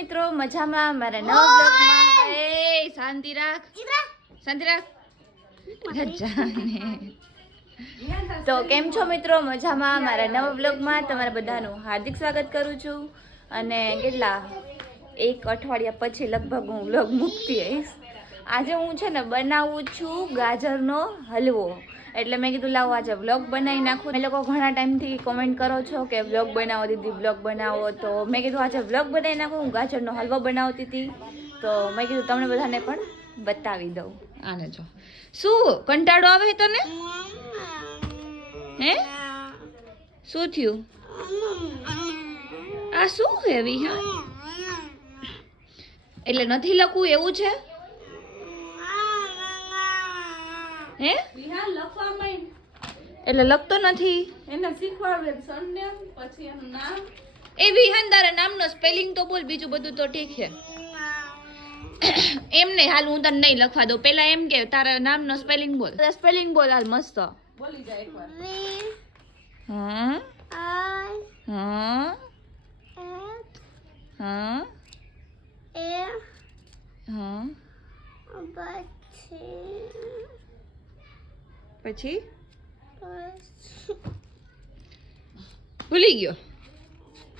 મિત્રો મજામાં? મારા નવા બ્લોગમાં એ શાંતિ રાખ. શાંતિ રાખ. તો કેમ છો મિત્રો? મજામાં? મારા નવા બ્લોગમાં તમારા બધાનું હાર્દિક સ્વાગત કરું છું. અને કેટલા? એક અઠવાડિયા પછી લગભગ હું બ્લોગ મૂકતી આવીશ આજે હું છે ને બનાવું છું ગાજરનો હલવો. એટલે મેં કીધું, લાવો આજે બ્લોગ બનાવી નાખું. એ લોકો ઘણા ટાઈમથી કોમેન્ટ કરો છો કે બ્લોગ બનાવો, દીદી બ્લોગ બનાવો. તો મેં કીધું, આજે બ્લોગ બનાવી નાખું, હું ગાજરનો હલવો બનાવતી હતી તો મેં કીધું, તમને બધાને પણ બતાવી દઉં. આને જો. શું? કંટાળો આવે તને? હે? શું થયું? આ શું હેવી, હા? એટલે નથી લખવું એવું છે? હે? એટલે લખતો નથી. એને શીખવાડે સરનેમ પછી એનું નામ. એ વિહાન તારા નામનો સ્પેલિંગ તો બોલ બીજું બધું તો ઠીક છે. એમ નહીં હાલ હું તને નહીં લખવા દઉં. પેલા એમ કે તારા નામનો સ્પેલિંગ બોલ. સ્પેલિંગ બોલ હાલ મસ્ત. બોલી જાય એકવાર હા હા હા હા પછી? ભૂલી ગયો.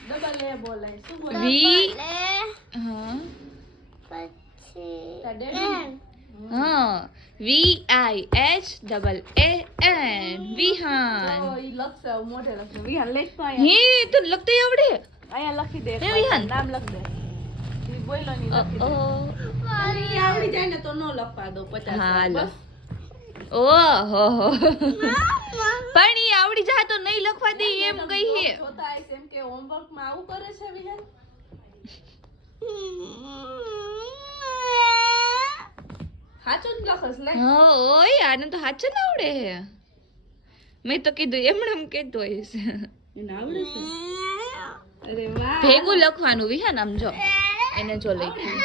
ડબલ એ બોલાય. શું બોલાય? વી. હા. તાર હા. V I H double A N. Vihaan. લખશે મોઢે લખશે. વિહાન લખ હે અહીંયા તું આવડે? અહીંયા લખી દે હે વિહાન? નામ લખ દે. ઈ બોલ્યો ની લખી દે. આવડી જાય ને તો ન લખવા દો પચાસ વાર. હાલો. બસ. ઓહો. પણ આવડી જાય તો નહીં લખવા દે એમ કઈ હે જોતા આવીશ એમ કે હોમવર્કમાં આવું કરે છે વિહાન? સાચું જ લખસ લે. ઓય આને તો હાચે ના આવડે હે. મેં તો કીધું એમણે એમ કહેતો એને આવડે છે? અરે વાહ. ભેગું લખવાનું વિહાન આમ જો. એને જો લખ્યું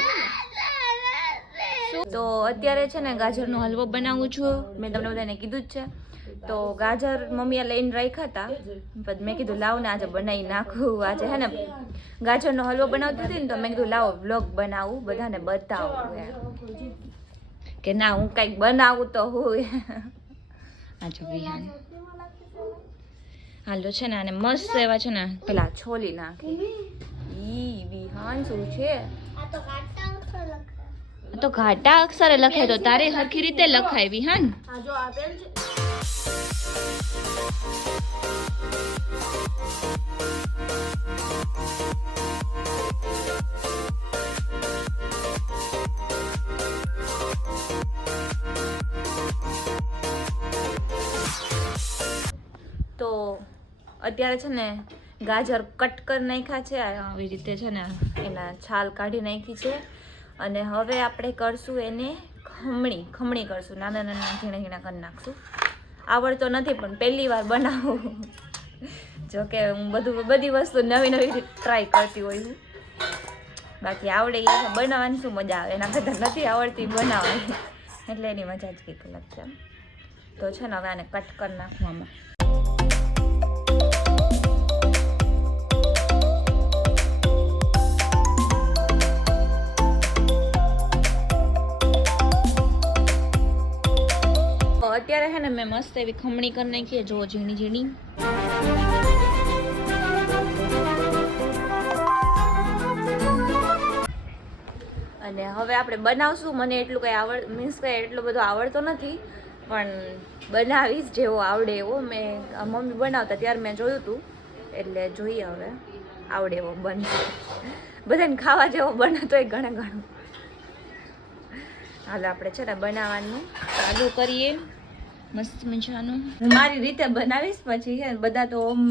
તો અત્યારે છે ને ગાજરનો હલવો બનાવું છું. મેં તમને બધાને કીધું જ છે. તો ગાજર મમ્મીએ લઈને રાખ્યા હતા. પછી મેં કીધું લાવ ને આજે બનાવી નાખું આજે હે ને? ગાજરનો હલવો બનાવતી હતી ને તો મેં કીધું લાવો બ્લોગ બનાવું બધાને બતાવું કે ના હું કંઈક બનાવું તો હું આ જો હાલો છે ને અને મસ્ત એવા છે ને પેલા છોલી નાખી. ઈ બિહાન શું છે? આ તો ઘાટા અક્ષરે લખાય. તો તારે હરખી રીતે લખાય વિહાન. આ જો આપેલ છે. તો અત્યારે છે ને ગાજર કટ કરી નાખ્યા છે, આવી રીતે છે ને એના છાલ કાઢી નાખી છે. અને હવે આપણે કરશું એને ખમણી ખમણી કરશું. નાના નાના, ઝીણા ઝીણા કરી નાખશું. આવડતો નથી, પણ પહેલી વાર બનાવું. જો કે હું બધું, બધી વસ્તુ નવી નવી ટ્રાય કરતી હોય છું બાકી આવડે એ બનાવવાની શું મજા આવે? એના કરતાં નથી આવડતી બનાવવાની. એટલે એની મજા જ કંઈક અલગ છે. તો છે ને હવે આને કટ કરી નાખું અત્યારે છે ને મેં મસ્ત એવી ખમણી કરી નાખી જો, ઝીણી ઝીણી. અને હવે આપણે બનાવશું. મને એટલું કંઈ આવડ, મીન્સ કંઈ એટલો બધો આવડતો નથી, પણ બનાવીશ જેવો આવડે એવો. મેં મમ્મી બનાવતા ત્યારે મેં જોયું હતું એટલે જોઈએ હવે, આવડે એવો બનશે બધાને ખાવા જેવો બને તો એ ઘણે ઘણું. હાલ, આપણે છે ને બનાવવાનું ચાલુ કરીએ. મસ્ત મજાનું. હું મારી રીતે બનાવીશ પછી છે બધા તો આમ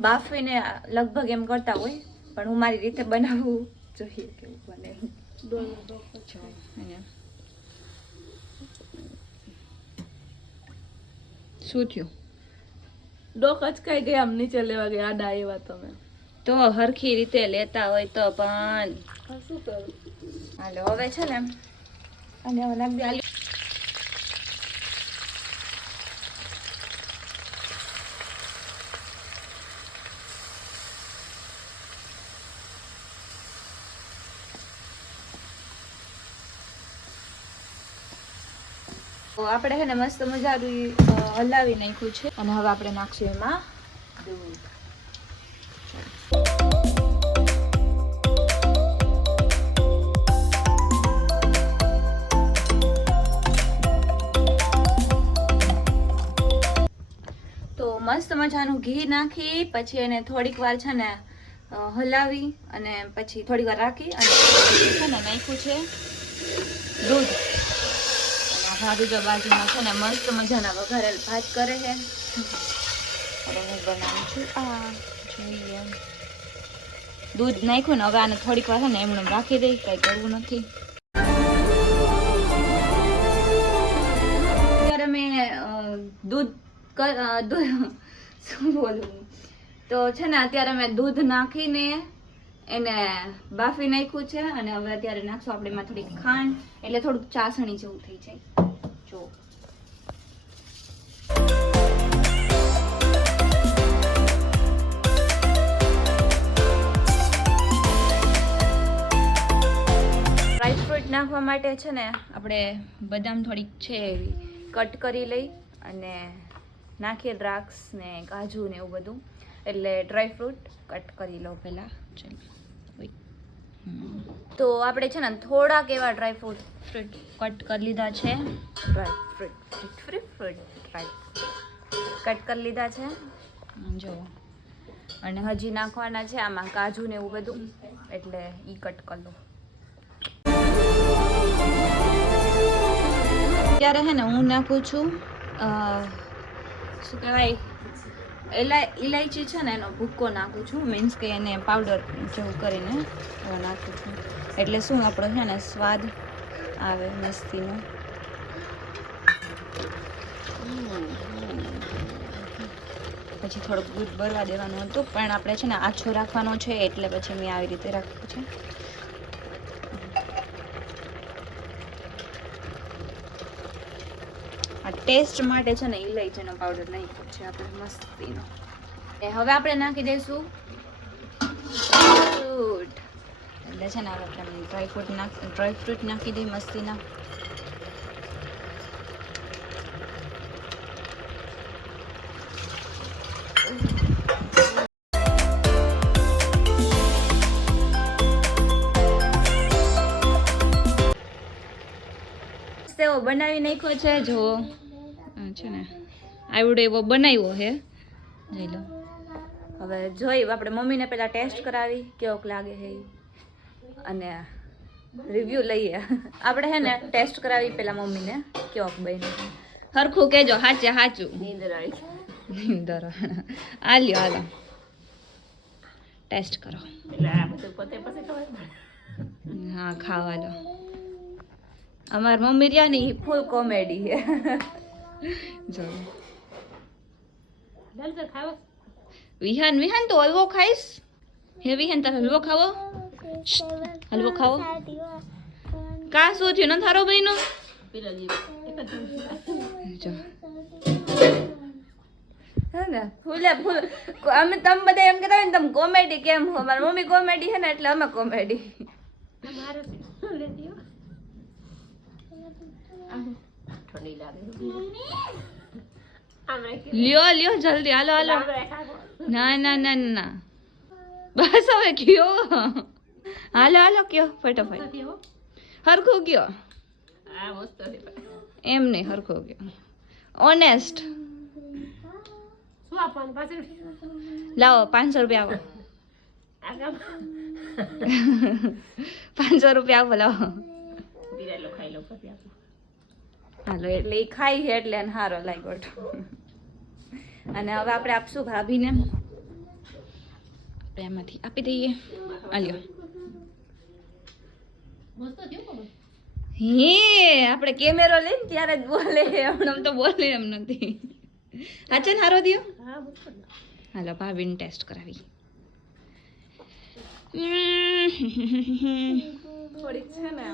બાફીને લગભગ એમ કરતા હોય પણ હું મારી રીતે બનાવવું જોઈએ કેવું બને. શું થયું? ડોક અચકાઈ ગયા આમ નીચે લેવા ગયા આડા આવ્યા તમે. તો હરખી રીતે લેતા હોય તો પણ. શું કરું? હાલો હવે છે ને અને હવે નાખ દે. આપણે છે ને મસ્ત મજાનું હલાવી નાખ્યું છે. અને હવે આપણે નાખશું એમાં દૂધ. તો મસ્ત મજાનું ઘી નાખી, પછી એને થોડીક વાર છે ને હલાવી અને પછી થોડીક વાર રાખી અને છે ને નાખ્યું છે દૂધ. ભાભી જો બાજુમાં છે ને મસ્ત મજાના વઘારેલ ભાત કરે છે. હું બનાવું છું. આ દૂધ નાખ્યું ને હવે આને થોડીક વાર ને એમણે રાખી દઈ, કઈ કરવું નથી. અત્યારે મેં દૂધ, શું બોલું? તો છે ને અત્યારે મેં દૂધ નાખીને એને બાફી નાખ્યું છે અને હવે અત્યારે નાખશું આપણે એમાં થોડીક ખાંડ, એટલે થોડુંક ચાસણી જેવું થઈ જાય. જો ડ્રાય ફ્રૂટ નાખવા માટે છે ને, આપણે બદામ થોડીક છે એવી કટ કરી લઈ અને નાખીએ દ્રાક્ષ ને કાજુ ને એવું બધું. એટલે ડ્રાય ફ્રૂટ કટ કરી લો પહેલાં. ચાલ. તો આપણે છે ને થોડાક એવા ડ્રાય ફ્રૂટ ફ્રૂટ કટ કરી લીધા છે. Dry fruit fruit fruit fruit dry cut કરી લીધા છે. જો અને હજી નાખવાના છે આમાં કાજુ ને એવું બધું. એટલે ઈ કટ કરી લો અત્યારે હે ને હું નાખું છું શું કહેવાય? એલા ઇલાયચી છે ને, એનો ભૂક્કો નાખું છું. મીન્સ કે એને પાવડર જેવું કરીને નાખું છું. એટલે શું આપણો છે ને, સ્વાદ આવે મસ્તીનો. પછી થોડુંક દૂધ ભરવા દેવાનું હતું, પણ આપણે છે ને, આછો રાખવાનો છે, એટલે પછી મેં આવી રીતે રાખ્યું છે. ટેસ્ટ માટે છે ને ઇલાયચીનો પાવડર નાખ્યો છે આપણે મસ્તીનો. એ હવે આપણે નાખી દઈશું. એટલે છે ને આપણે ડ્રાય ફ્રૂટ નાખ ડ્રાય ફ્રૂટ નાખી દઈએ મસ્તીના. સેવો બનાવી નાખ્યો છે જો છે ને. આવડો એવો બનાવ્યો હે. જઈ લો. હવે જોઈ આપણે મમ્મીને પહેલાં ટેસ્ટ કરાવી કેવોક લાગે છે અને રિવ્યૂ લઈએ. આપણે હે ને ટેસ્ટ કરાવી પેલા મમ્મીને કેવોક બન્યો. છે. હરખું કેજો હાચે હાચું. નીંદર આલ્યો હાલો. ટેસ્ટ કરો. હા ખાવા લો અમાર મમ્મી રહ્યા ને ફૂલ કોમેડી છે જો વિહાન વિહાન તો હલવો ખાઈશ? હે વિહાન તારે હલવો ખાવો? હલવો ખાવો. કા શું થયું? ન થારો બહેનો જો હે ને? ફૂલે ફૂલ અમે તમે બધા એમ કહેતા હોય ને તમે કોમેડી કેમ હો? મારી મમ્મી કોમેડી છે ને એટલે અમે કોમેડી. લ્યો લ્યો જલ્દી હાલો હાલો. ના ના ના ના, બસ હવે કયો? હાલો હાલો કયો ફટાફટ. હરખો ગયો એમ નહીં હરખો ગયો ઓનેસ્ટ લાવો પાંચસો રૂપિયા આવો પાંચસો રૂપિયા આવો લાવો. હાલો એટલે એ ખાઈ છે એટલે એને સારો લાગ્યો. અને હવે આપણે આપશું ભાભીને. આપણે એમાંથી આપી દઈએ. અલ્યો હે આપણે કેમેરો લઈને ત્યારે જ બોલે. હમણાં તો બોલે એમ નથી. હાચે ને હારો દિયો? હાલો ભાભીને ટેસ્ટ કરાવી થોડીક છે ને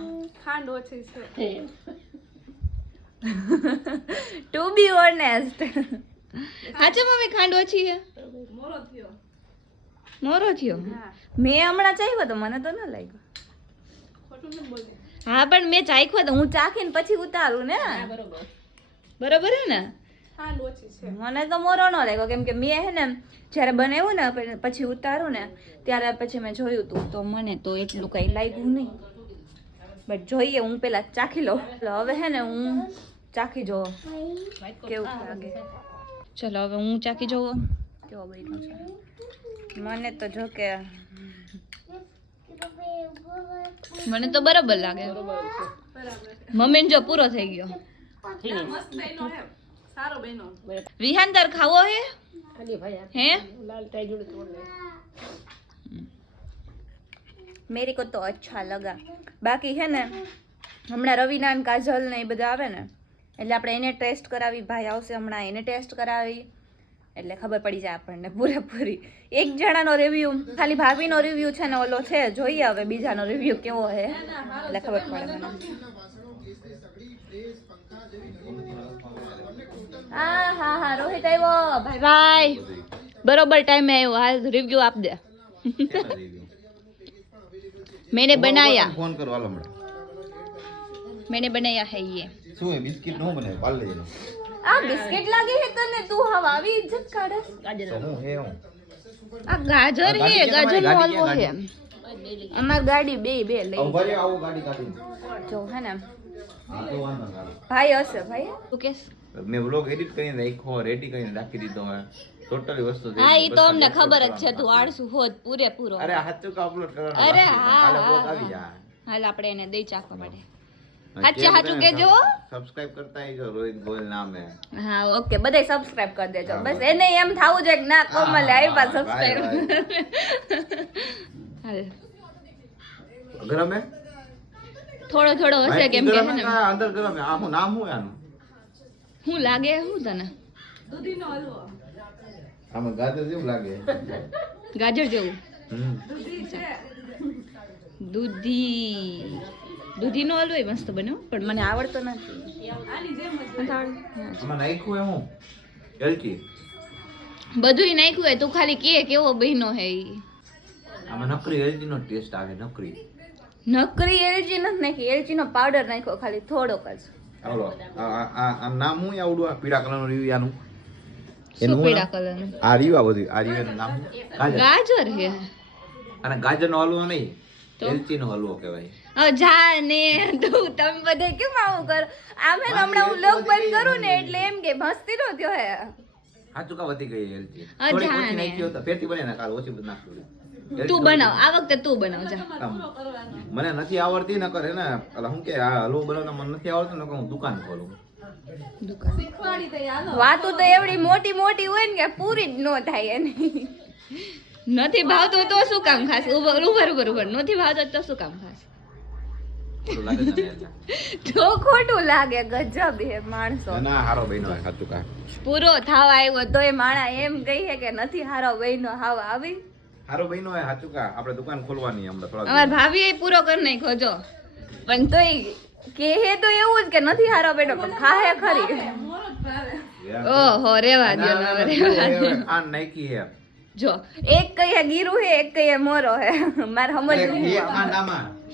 ખાંડ ઓછી છે. ટુ બી ઓનેસ્ટ હાચે મમ્મી ખાંડ ઓછી છે? મોરો થયો. મોરો થયો? મેં હમણાં ચાખ્યો તો મને તો ન લાગ્યો. ખોટું ન બોલે. હા પણ મેં ચાખ્યો તો હું ચાખીને પછી ઉતારું ને. બરોબર. બરાબર હે ને? મને તો મોરો ન લાગ્યો કેમ કે મેં હે ને જ્યારે બનાવ્યું ને પછી ઉતારું ને ત્યારે પછી મેં જોયું હતું તો મને તો એટલું કંઈ લાગ્યું નહીં. બટ જોઈએ હું પેલા ચાખી લઉં. હવે હે ને હું ચાખી જોઉં કેવું લાગે ચલો હવે હું ચાખી જોઉં કેવો બન્યો છે મને તો જો કે મને તો બરાબર લાગે મમ્મીને જો પૂરો થઈ ગયો। મસ્ત બન્યો હે સારો બન્યો વિહાન તાર ખાવો હે હે મેરી કો તો અચ્છા લગા બાકી છે ને હમણાં રવિના ને કાજલ ને એ બધા આવે ને એટલે આપણે એને ટેસ્ટ કરાવી ભાઈ આવશે હમણાં એને ટેસ્ટ કરાવી. એટલે ખબર પડી જાય આપણને પૂરેપૂરી. એક જણાનો રિવ્યુ ખાલી ભાભીનો રિવ્યુ છે ને ઓલો છે જોઈએ હવે બીજાનો રિવ્યુ કેવો છે એટલે ખબર પડે મને. હા હા હા રોહિત આવ્યો. ભાઈ ભાઈ. બરોબર ટાઈમે આવ્યો. હાલ રિવ્યુ આપ દે. મેને બનાયા. ફોન કરો હાલ હમણાં. મેને બનાયા હે શું એ બિસ્કિટ નો બને પાર્લે નો આ બિસ્કિટ લાગે હે તને? તું હવે આવી ઇજ્જત કાઢસ. ગાજર. હું હે હું? આ ગાજર હે ગાજર નો હલવો છે અમાર ગાડી બે બે લઈ ઊભા રહ્યો આવો ગાડી કાઢી જો હે ને. હા તો વાંધો ના ભાઈ હશે ભાઈ? તું કેસ. મેં વ્લોગ એડિટ કરીને નાખ્યો રેડી કરીને રાખી દીધો હે ટોટલી વસ્તુ હા ઈ તો અમને ખબર જ છે તું આળસુ હોત પૂરેપૂરો. અરે હાથ કા અપલોડ કરવાનો અરે હા, હા, હા. આવી હાલ આપણે એને દઈ ચાખવા માટે. હાચે સાચું હાચું બધાને સબસ્ક્રાઇબ કરતા જો રોહિત ગોયલ નામે. હા ઓકે બધાય સબસ્ક્રાઇબ કરી દેજો. બસ. એને એમ થાવું જોઈએ કે ના કોમલે આવ્યા સબસ્ક્રાઇબ ગરમ? હે થોડો થોડો હશે કેમ કે અંદર ગરમ? આ હું નામ હું આનું? હું લાગે હું તને? દૂધીનો હલવો. આમાં ગાજર જેવું લાગે. ગાજર જેવું. દૂધી છે. દૂધી. દૂધીનો હલવો મસ્ત બન્યો. પણ મને આવડતો નથી. આમાં નાખ્યું હું? બધુંય નાખ્યું હોય તું ખાલી કે કેવો બહેનો હે ઈ. આમાં નકરી એલચી નો ટેસ્ટ આવે નકરી. નકરી એલચી નથી નાખી એલચી નો પાવડર નાખ્યો ખાલી થોડોક જ. આવડો આમ નામ હું આવડું આ પીળા કલરનું રીયું આનું એનું પીળા કલરનું? આ આ બધું આ નામ? ગાજર. ગાજર હે. અને ગાજરનો હલવો નહીં. તો? એલચીનો હલવો કહેવાય. જા ને તું તમે બધે કેમ આવું કરો? આમ હે હમણાં હું લોક બંધ કરું ને એટલે એમ કે મસ્તી નો થયો હે. સાચું કા વધી ગઈ એલચી થોડી ઓછી નાખી તો ફેરથી બને ને કાલ ઓછી બધું તું બનાવ આ વખતે તું બનાવ જા. મને નથી આવડતી ન કરે ને એટલે હું કે આ હલવો બનાવતા મને નથી આવડતું ન હું દુકાન ખોલું. દુકાન. શીખવાડી તો હાલો. વાતો તો એવડી મોટી મોટી હોય ને કે પૂરી જ ન થાય એની. નથી ભાવતું તો શું કામ ખાસ ઉભર ઉભર ઉભર ઉભર નથી ભાવતો તો શું કામ ખાસ. તો ખોટું લાગે ગજબ એ માણસો. ના, ના હારો બહેનો સાચું કા પૂરો થાવ આવ્યો તોય માણા એમ કહીએ કે નથી હારો બહેનો હાવ આવી. હારો બહેનો એ સાચું કા? આપણે દુકાન ખોલવાની હમણાં થોડા અમાર ભાભી પૂરો કરી નાખ્યો ખોજો પણ તોય કે હે તો એવું જ કે નથી હારો બેટો પણ ખાહે ખરી. ઓહો રેવા દો રેવા દ્યો. આ નાઈકી હે જો એક કહીએ ગીરું હે એક કહીએ મોરો હે. માર સમજ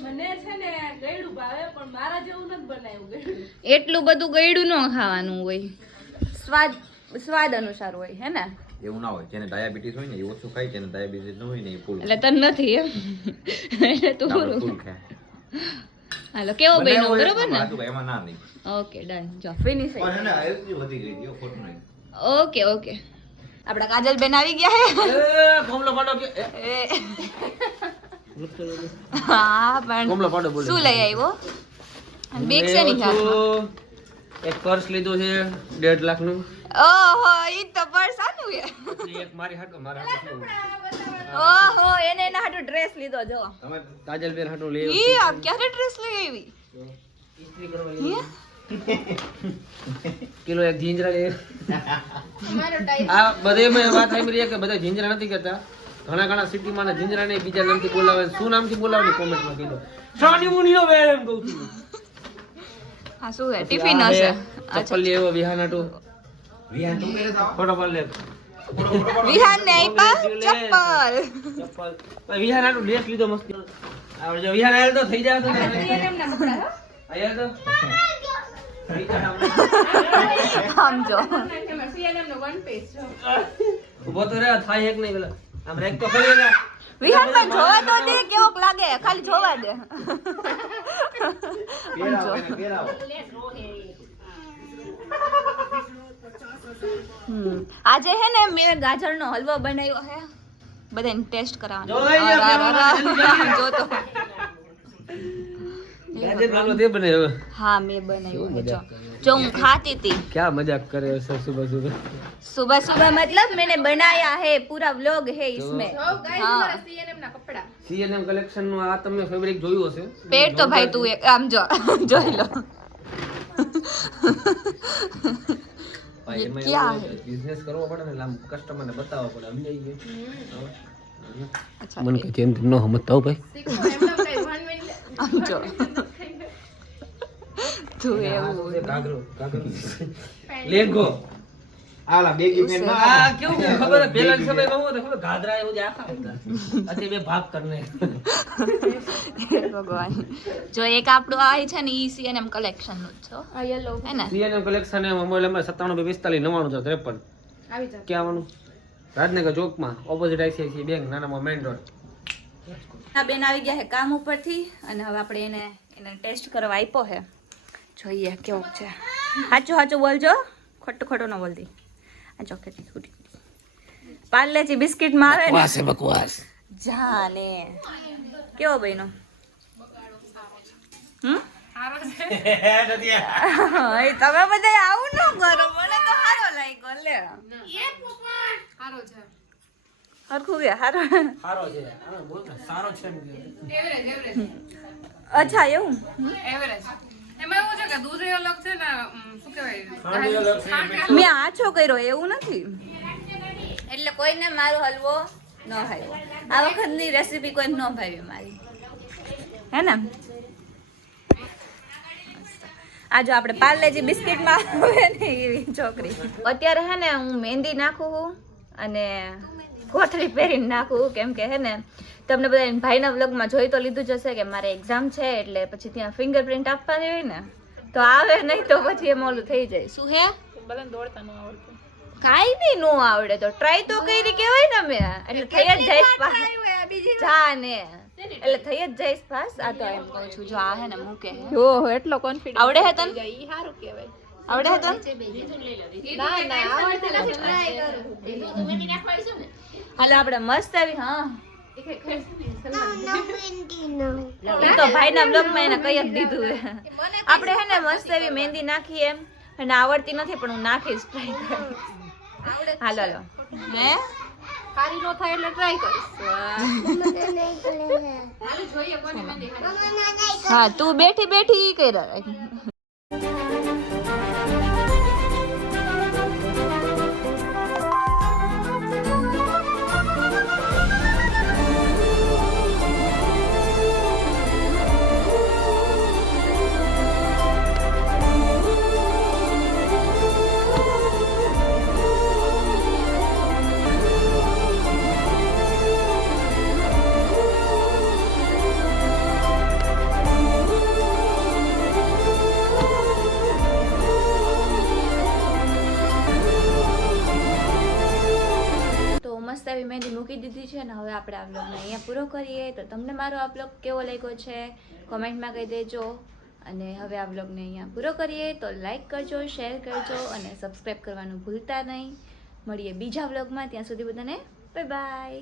મને છે ને ગળ્યું ભાવે પણ મારા જેવું નથી બનાવ્યું એટલું બધું ગળ્યું ન ખાવાનું હોય. સ્વાદ સ્વાદ અનુસાર હોય હે ને? એવું ના હોય. જેને ડાયાબિટીસ હોય ને એ ઓછું ખાય જેને ડાયાબિટીસ ન હોય ને એ ફૂલ એટલે તને નથી એમ. એટલે તું પૂરું ફૂલ ખાય. હાલો કેવો બન્યો બરોબર ને? એમાં ના નહીં. ઓકે ડન જો ફિનિશ ઓકે ઓકે. આપડા કાજલ બેન આવી ગયા હે. એ. હા પણ શું લઈ આવ્યો? બેગ છે ની હાથમાં? એક પર્સ લીધું છે દેઢ લાખનું ઓહો ઈ તો પરસાનું હે એક મારી હાટો મારા હાટો. ઓહો એને એના હાટો ડ્રેસ લીધો જો. તમે કાજલ બેન હાટો લઈ ઈ આ ક્યારે ડ્રેસ લઈ આવી? હે? કિલો એક જીંજરા લે આ બધે મેં વાત સાંભળી કે બધા જીંજરા નથી કરતા. ઘણા ઘણા સિટીમાં ના જીંજરા ને બીજા નામથી બોલાવે શું નામથી બોલાવે કોમેન્ટમાં કીધો. સાની મુનીનો વેર એમ કહું છું. આ શું હે ટિફિન હશે? ચપ્પલ લેવો વિહાન હટો વિહાન તું મેરે જાવ ફોટો પર લે. વિહાન ને આપ્યા ચપ્પલ. ચપ્પલ. વિહાન હાટુ ડ્રેસ લીધો મસ્તી. આવડે જો વિહાન આયેલ તો થઈ જાય તો આયા તો. આમ જો. CNM નો one piece જો. ઊભો તો રે થાય એક નહીં પેલા. આમ રેક તો કરી લે. વિહાનમાં જોવા તો દે કેવોક લાગે? ખાલી જોવા દે. પહેરાવો એને પહેરાવો હમ. આજે હે ને મેં ગાજરનો હલવો બનાવ્યો હે. બધાને ટેસ્ટ કરાવવાનો. જો તો. આજે પેલો તે બને હવે હા મેં બનાવ્યો હે જો જો હું ખાતી હતી ક્યાં મજાક કરે છે સુબહ સુબહ सुबह सुबह मतलब मैंने बनाया है पूरा व्लॉग है इसमें Oh, guys, हाँ। અમારા CNM ના કપડા. સીએનએમ કલેક્શન નું આ તમે ફેબ્રિક જોયું હશે पेट तो भाई तू एक आम जो જોઈ લો ભાઈ, એમાં ક્યાં એવું હોય, business કરવો પડે ને એટલે આમ customer ને બતાવવો પડે સમજાઈ ગયું અચ્છા મને કઈ જેમ તેમ ન સમજતા હો ભાઈ આમ જો તો એવું ઘાઘરો ઘાઘરો લેગો આલા બેગી પેન આ કેવું કે ખબર પેલા સમય સમયમાં હું ખબર ગાદરા એવું જે આખા અત્યારે બે ભાગ કરને ભગવાન જો એક આપણું આ છે ને ઈ સીએનએમ કલેક્શનનું જ છો આ યલો હે ને સીએનએમ કલેક્શન એ મોબાઈલ નંબર સત્તાણું બે પિસ્તાલીસ નવ્વાણું છ ત્રેપન આવી જાઓ. ક્યાં આવવાનું રાજનગર ચોકમાં ઓપોઝિટ આઈસીઆઈસી બેંક નાનામાં મેઇન રોડ આ બેન આવી ગયા છે કામ ઉપરથી અને હવે આપણે એને એને ટેસ્ટ કરવા આપ્યો છે જોઈએ કેવું છે. સાચું સાચું બોલજો. ખોટું ખોટું ન બોલતી. આ ચોકેટી ખૂટી પાર્લેજી બિસ્કિટમાં આવે ને. બકવાસ જાને. કેવો બેનો હમ? એ તમે બધા આવું ન કરો. મને તો સારો લાગ્યો લે. સારો છે. હરખું કે છે. આનો બોલ સારો છે average. અચ્છા એવું? Average. એમાં એવું છે કે દૂધ અલગ છે ને શું કહેવાય? ખાંડ એ અલગ છે, ખાંડ એ મેં આછો કર્યો એવું નથી? એટલે કોઈને મારો હલવો ન ભાવ્યો. આ વખતની રેસીપી કોઈ ન ભાવી મારી. હે ને? આ જો આપણે પાર્લેજી બિસ્કિટમાં આવે ને એવી છોકરી અત્યારે હે ને હું મહેંદી નાખું છું. અને કોથળી પહેરીને નાખું કેમ કે હે ને તમને બધા ભાઈના વ્લોગમાં જોઈ તો લીધું જ હશે કે મારે એક્ઝામ છે એટલે પછી ત્યાં ફિંગરપ્રિન્ટ આપવાની હોય ને તો આવે નહીં તો પછી એમ ઓલું થઈ જાય. શું હે? બધાને દોડતા ન આવડતું. કાઈ નહીં નો આવડે તો ટ્રાય તો કરી કેવાય ને મેં એટલે થઈ જ જઈશ પાસ. જા ને. એટલે થઈ જ જઈશ પાસ. આ તો એમ કહું છું જો આ હે ને મૂકે. હે. એટલો confidence આવડે હે તને? ઈ સારું કહેવાય. આવડે હે તને ના, ના, આવડતું નથી, try કરું. હાલો આપણે મસ્ત આવી હા. એ કઈ ખર્ચ ઈ તો ભાઈના બ્લોગમાં એને કહી જ દીધું આપણે હે ને મસ્ત એવી મહેંદી નાખીએ એમ. અને આવડતી નથી પણ હું નાખીશ ટ્રાય કરીશ હાલો હાલો. હે કારી નો થાય એટલે ટ્રાય કરીશ. હાલો જોઈએ કોની મહેંદી હારી. હા તું બેઠી બેઠી ઈ કર્યા રાખ. આપણે આ બ્લોગને અહીંયા પૂરો કરીએ. તો તમને મારો આ બ્લોગ કેવો લાગ્યો છે? કોમેન્ટમાં કહી દેજો. અને હવે આ બ્લોગને અહીંયા પૂરો કરીએ. તો લાઈક કરજો શેર કરજો અને સબસ્ક્રાઈબ કરવાનું ભૂલતા નહીં. મળીએ બીજા બ્લોગમાં ત્યાં સુધી બધાને બાય બાય